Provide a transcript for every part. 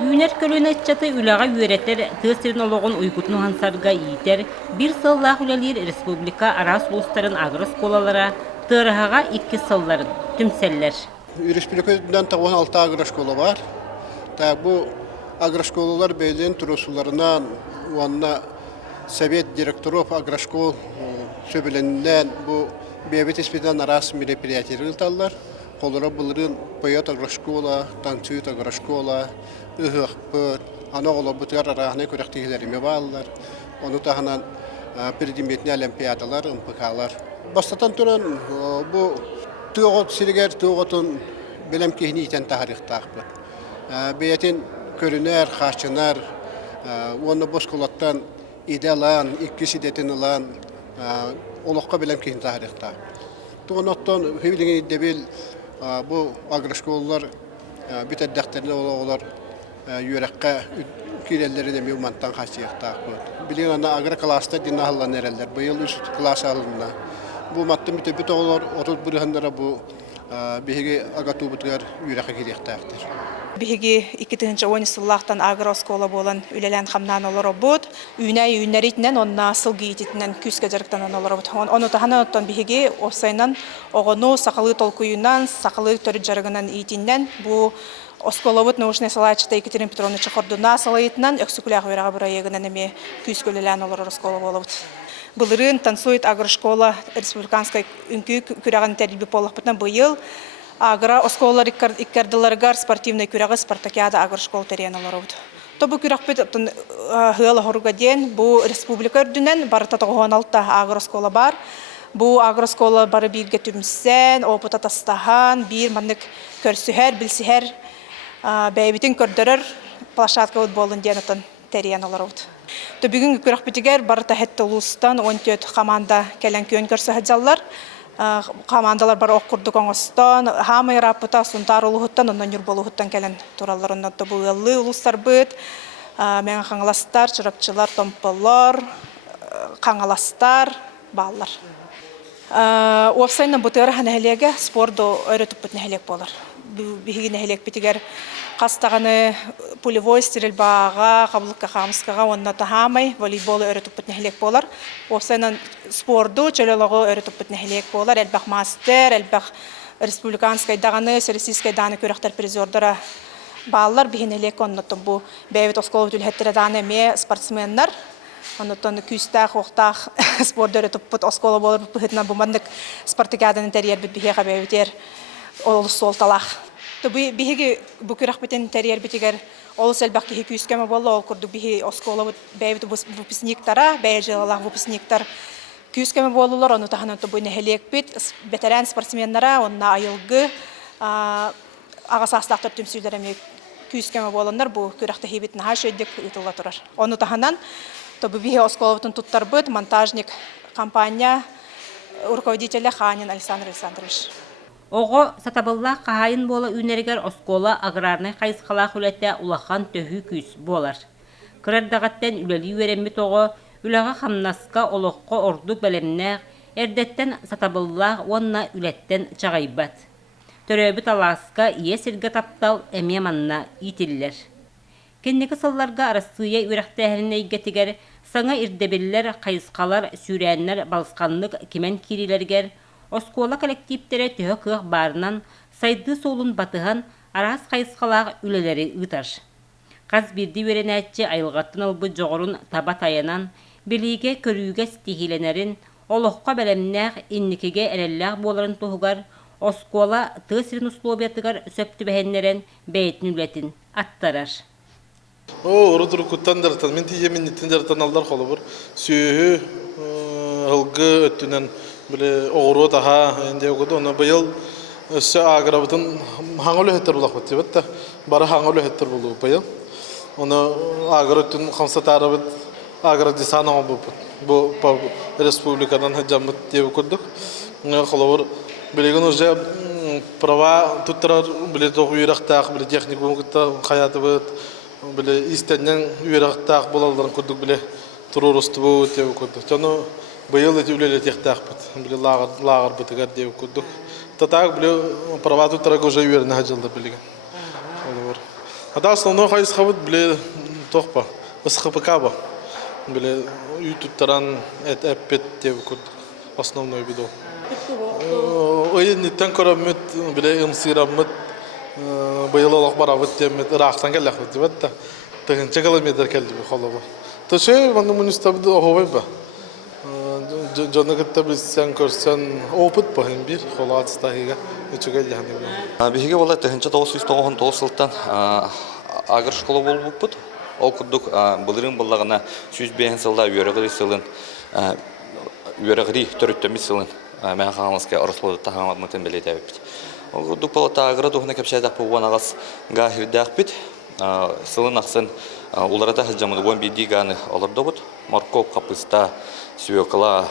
Үйнер kölüne çatı ülağa üreter, tığsırın oloğun uygutunu hansarga iyiter, bir sıllah ülelir Respublika aras ulusların agroskolalara, tığrahağa iki sılların, tümseller. Respublikadan tavan 6 agroşkola var. Bu agroşkolalar belirlen turusularından onunla Sovet direktorov agroşkol söbeleninden bu bebet ispiden aras merepриятиялар таллар. Kollara bulurun bayat agroşkola, tansiyut agroşkola, ıhıqpıt, ana ola butar arahına körektiğlerime bağlılar. Onu tahanan predimiyetli olimpiyadalar, ımpıkalar. Бастатан туран bu tığot silger tığotun bilem kihni iten tarihtaaqpıt. Beyetin körüner, haçınar, onu boskolattan idealan, ikkisi detin alan, olukka bilem kihni tarihtaaq. Tuğunottan hübilini debil bu agroşkollar bitedekterine olar yürekka kirelleri de mümantan haçıyaqtaaqpıt. Bilin ana agroklasta dinahlan ereller. Bu yıl üst klas alınna. Bu mattı mütebit olur, 31 hındara bu bihigi agatu butgar yürekka kiriyaqtaaqtır. Bihigi 2010 yıllardan agroskola bolan ülelen hamnan olur robot. Üynay üynleritinden onna sılgı ititinden küskecerikten olur robot. Onu tahana ottan bihigi osaynan oğunu sakalı tolkuyundan, sakalı törüjarıgından itinden bu Осколовут научный салачта Екатерина Петровна Чахордуна салаитнан эксукулях верага браегынан эме күскөлелән олар Осколовут. Былырын танцует агрошкола республиканская үнкү күраган тәрбие боллапытан быйыл агро осколалар иккардыларгар спортивный күрагы спартакиада агрошкол терен оларут. Тобу күракпет хыла хоргаден бу республика үрдүнен барыта 96 агрошкола бар. Бу агроскола бары бирге түмсен, опыта тастахан, бир маннык көрсүһәр, билсиһәр бәйбитин көрдөрөр площадка болун денотон терен оларут. То бүгүн күрәкпетигер барыта хетте улустан 14 команда келен көн көрсөһәҗаллар. Командалар бар окурдук оңостон, хамы рапыта сунтар улуһуттан, оннан юр болуһуттан келен туралларынан то бу ыллы улустар быт. Мен каңластар, чыракчылар, томполор, каңластар, баллар. Опсайна бутыр ханелеге спорту өйрөтүп бүтнелек болар. Биһиги нехелек битигер кастаганы полевой стрельбага, каблукка хамскага онна тахамай волейбол өйрөтүп бүтнелек болар. Опсайна спорту чөлөлөгө өйрөтүп бүтнелек болар. Элбах мастер, элбах республиканская даганы, российская даны көрөктөр призердора баллар бихинелек онноту бу бейбит осколов түлһеттере даны ме спортсменнар. Оннотон күстах оқтах спорт өйрөтүп бут оскола болор бухытна бумандык спартакиадан терьер бит бихега бейбитер олус солталах. То биһиги бу күрәкбетен терьер битигер олус элбак ки күскеме болла ол курду бихи оскола бейбит выпускниктара, бейжилалах выпускниктар күскеме болулар, ону тахана то бу нехелек бит ветеран спортсменнара, онна айылгы агасастактар түмсүлдереме күскеме болондар бу күрәкте хибитне хашөйдик итылла турар. Ону таханан то бихи осколовтун туттар бит монтажник компания руководителя Ханин Александр Александрович. Оғы сатабылла қағайын бола үнергер оскола аграрный қайысқала хүлетті улахан төхі күйс болар. Кырардағаттен үлелі өремет оғы үлаға қамнасқа олыққа ордық бәлемнәқ, әрдеттен сатабылла онна үлеттен чағайбат. Төрөбіт аласқа ие сірге таптал әме манна итиллер. Кеннекі сылларға арасыйа үрәқтәхіріне егетігер саңа ирдебеллер, қайысқалар, сүрәнлер, балысқанлық кемен кирилергер, оскола коллективтері төхі қық барынан сайды солын батыған арас қайысқалақ үлелері ұтар. Қаз бірді өрен әтчі айылғаттын албы жоғырын таба таянан, біліге көріге стихиленерін, олыққа бәлемнәқ инникеге әрелләқ боларын тұғығар, оскола тысырын условиятығар сөпті бәхеннерін бәйтін үлетін аттарар. Урудур куттандардан мен тиемен ниттендардан алдар холу бур. Сүйү ылгы өттүнөн биле огуру таха энде огуду оны быйыл өссө аграбытын хаңылы хеттер булак бит бетте. Бары хаңылы хеттер булу быйыл. Оны агро өттүн хамса тарабыт агро десана бу республикадан хаҗамыт деп көрдүк. Холовур билеген уже права туттар биле тогуйрактак биле техникум кытта хаятı бит. Бile istenen üyeraktak bulalardan kurduk bile tururustu bu diye kurduk. Onu bu yıl ülele tektak bit. Bile lağır bitigar diye kurduk. Tatak bile pravatı tarafı уже üyerine hacıldı bile. Ада основной хайс хабыт биле тохпа. Ысхыпыкаба. Биле ютубтаран эппет деп кут основной видео. Ойыннан көремет биле ымсырамет быйыллык барабыт демет Ирактан келдик деп та. 10 километр келди холобо. Төшө маны мунистабды огобайба. Жоногытта билсең көрсәң опыт баһын бир холатстагыга үчүгә яһаны. Биһиге була 1999 елдан агр школа болбуппут. Ол курдук былырын буллагына 105 жылда үйрөгөри сылын үйрөгөри төрөттөмү сылын мен ханлыска орослоду тахаматмытын белетебит. Ол курдук болата агра тухна кепшайдак буганагас гахирдакпит. Сылын аксын уларда хаҗамы бон бидиганы алырдыбыт. Морков капыста сүйөкла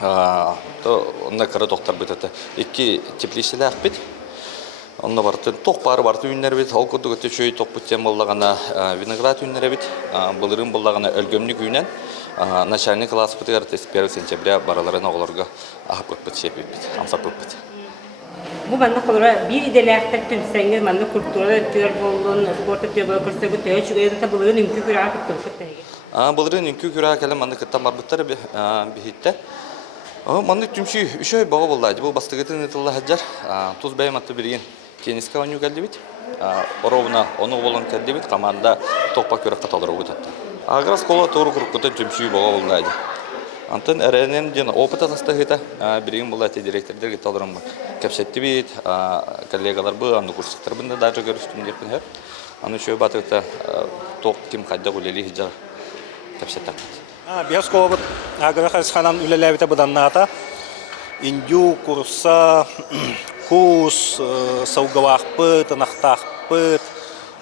то онна кара доктор битете. Ики теплиселер бит. Онна барды ток бары үннер бит. Ал курдук өтө чөй ток битем боллагана виноград үннер бит. Былырын боллагана өлгөмнүк үйнен начальник класс битер 1 сентября бараларын оглорга ахып көппөт шепит. Амсап көппөт. Бу банда колора бир иделектер түнсәңгер манда культура төр болдун, спорт төр болдун, көрсөгө төч үгөйдө булган үмкү күрә кыттым. Былырын үмкү күрә калам манда кытта барбыттар бихитте. Манда түмшү үшөй бага булды. Бу бастыгытын ытылла хаҗар. Туз байматты бирген тенниска ойнуу келди бит. Оровна оны болон келди бит. Команда топа көрө каталыр өтөттү. Агра школа туру куркута түмшү бага булды. Антон эренен ден опыт атастыгыта бирген булды директордер каталырым. Кепсетти бит. Коллегалар бу аны курстар бында даже көрүштүм деп хеп. Аны шөй батыкта ток ким кайда гулели хижа кепсеттак. Биоскоп агра хасханан үлеләбите буданната. Индю курса кус саугавахпыт, нахтахпыт.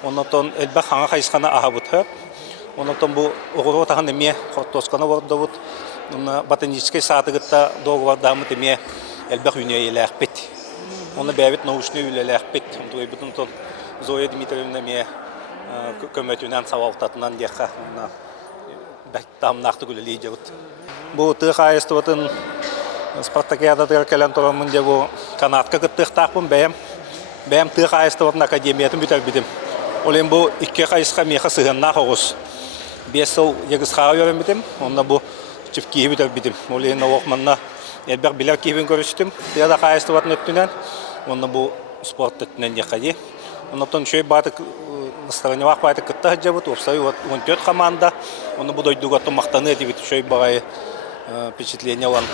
Онотон элбә ханга хасхана ахабыт. Онотон бу огоро таган эме хортоскана бордобут. Онна ботанический сатыгытта договардамы эме элбә хүнә еләхпет. Оны бәбит научный үлеләхпет. Туй бутун тон Зоя Дмитриевна ме көмөтүнән савалтатынан дияха. Там нахты гүлли жабыт. Бу тыхайстыбытын Спартакиада тыркелен торомун же бу канатка кыттыктакпын бәм тыхайстыбытын академиятын бүтәр бидим. Ол эми бу 2 кайыска меха сыгынна хогус. 5 жыл егысха өрөм бидим. Онда бу чифки бүтәр бидим. Ол эми окманна элбек билер кибин көрүштүм. Тыда кайыстыбытын өттүнөн. Онда бу спорт өттүнөн якади. Ондан шөй батык настроениях батык кытта жабыт. Опсай 14 команда. Оны бу дойдуга томактаны дибит шөй багай впечатление ван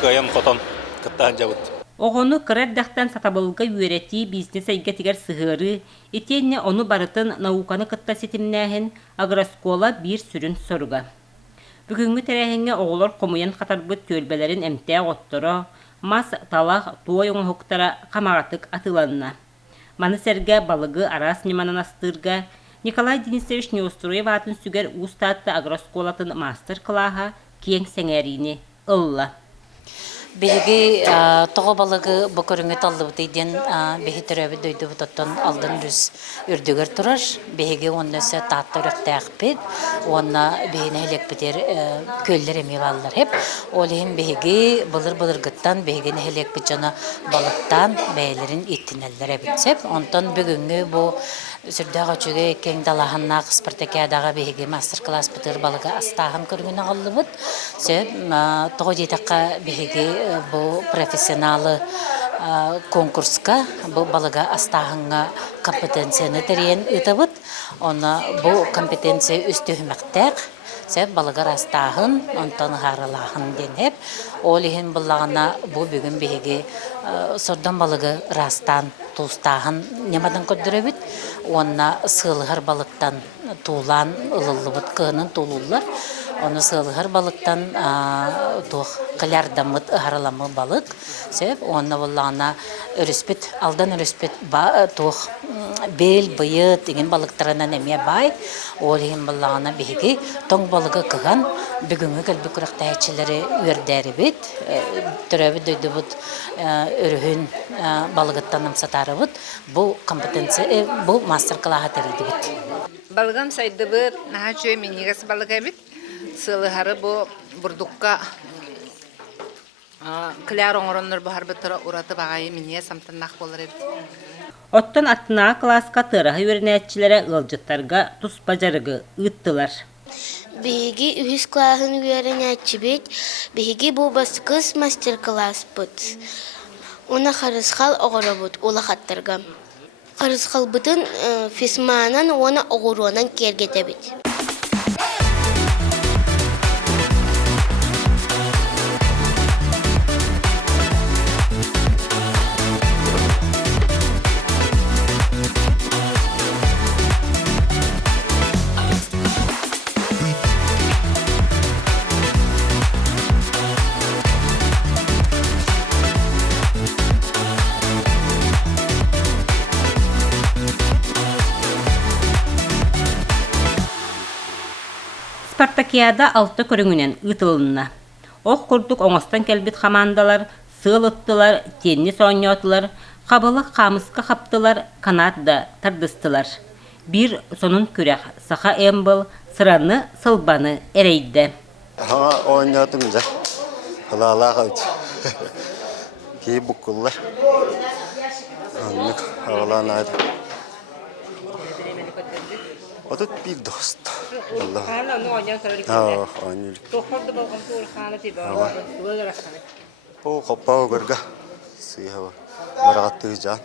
каян хотон кытта жабыт. Огону кырардактан сатабылга үйрәти бизнес әйгә тигәр сыгыры, этенне оны барытын науканы кытта сетимнәһен агроскола бир сүрүн соруга. Бүгүнгү тәрәһеңгә оголор комуян катарбыт төлбәләрен әмтә оттора, мас талах туой оңоктара камагатык атыланна. Маны сәргә балыгы арас неманан астырга Николай Денисович Неустроев атын сүгер устатты агросколатын мастер-клаха кең сәңәріне ылла. Беги тоғы балығы бұ көріңе талды бұтайден беги түрәбі дөйді бұтаттан алдын дүз үрдігір тұрар. Беги оны өсі татты үрікті әқпет, оны бегіне әлек бітер көлдер әме балылар хеп. Ол ең беги бұлыр ғыттан бегіне әлек біт жана балықтан бәйлерін еттінәлдер әбітсеп. Онтан бүгінгі бұ сүрдағы чөге кең далағыннақ Спартакиадаға беги мастер-класс бұтыр балығы астағын көргіні қалды бұд. Сөп тоғы дейтаққа беги bu profesyonel konkurska bu balıga astahınga kompetensiyonu teriyen ıtıbıt. Ona bu kompetensiya üstühümektek. Sep balıgar astahın, ondan haralahın den hep. Olihin bulağına bu bugün bihigi sordan balıgı rastan tustahın nemadan kördürübüt. Ona sığılığır balıktan tuğlan ılılıbıt kığının tuğlullar. Onu sığılığır balıktan kılardamıt haralamı balık. Sep ona bulağına örüspüt, aldan örüspüt bel, bıyıt деген balıklarına nemeye bay. Olihin bulağına bihigi ton balığı kıgan bugünkü kalbi kuraktayaçıları ürderi bit. Türebi döydü bud örühün balıgıttan amsatarı bud. Bu kompetensi, bu master-class'a teriydi bit. Balgam saydı bud, naha çöy minigas balıga bit. Sığılıharı bu burdukka kılar oңороннор bu harbi tıra uratı bağayı miniye samtannak bolar bit. Оттон аттына класска тыраһы үйренәтчиләре ылжыттарга тус бажарыгы ыттылар. Биһиги үһүс классын үйренәтчибит, биһиги бу баскыс мастер-класс бут. Уна харысхал оғырабыт улахаттарга. Харысхал бутын фисманан уна оғыруанан кергетебит. Спартакиада 6 көрүңүнен ытылынна. Ох курдук оңостан келбит командалар сыл ыттылар, теннис ойнотулар, кабылы камыска каптылар, канатда тардыстылар. Бир сонун күрәк саха эмбыл сыраны сылбаны эрейди. Ха ойнотум да. Халалага үт. Ки букуллар. Аннык авланады. Отут bir dost. Allah. Oynuyor. O kapağı görge. Sıyava. Bıraktı can.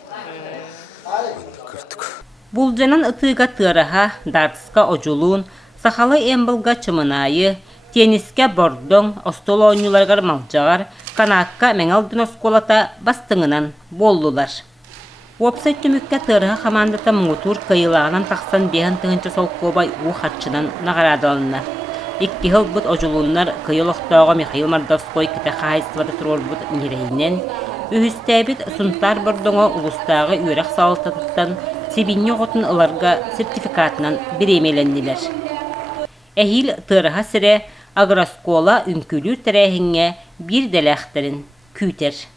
Bulcanın ıtıga tığıraha, dartıska oculuğun, sahalı embılga çımınayı, teniske bordon, ostol oynulargar malcagar, kanakka menaldın oskolata bastığınan bollular. Website tümükkä tırha komandata mutur kıyılağынан taqsan behan tığınca solkobay u harçınan nagaradalına. İkki hıl bud ojulunlar kıyılıqtağı Mikhail Mordovskoy kita xahistvada turur bud nireynen, ühüstäbit suntar bordonga ulustağı üyrek saltatıktan Sibinyo qotun ılarga sertifikatынан biremelendiler. Ehil tırha sire agroskola ünkülü terehinge bir deleğterin küter.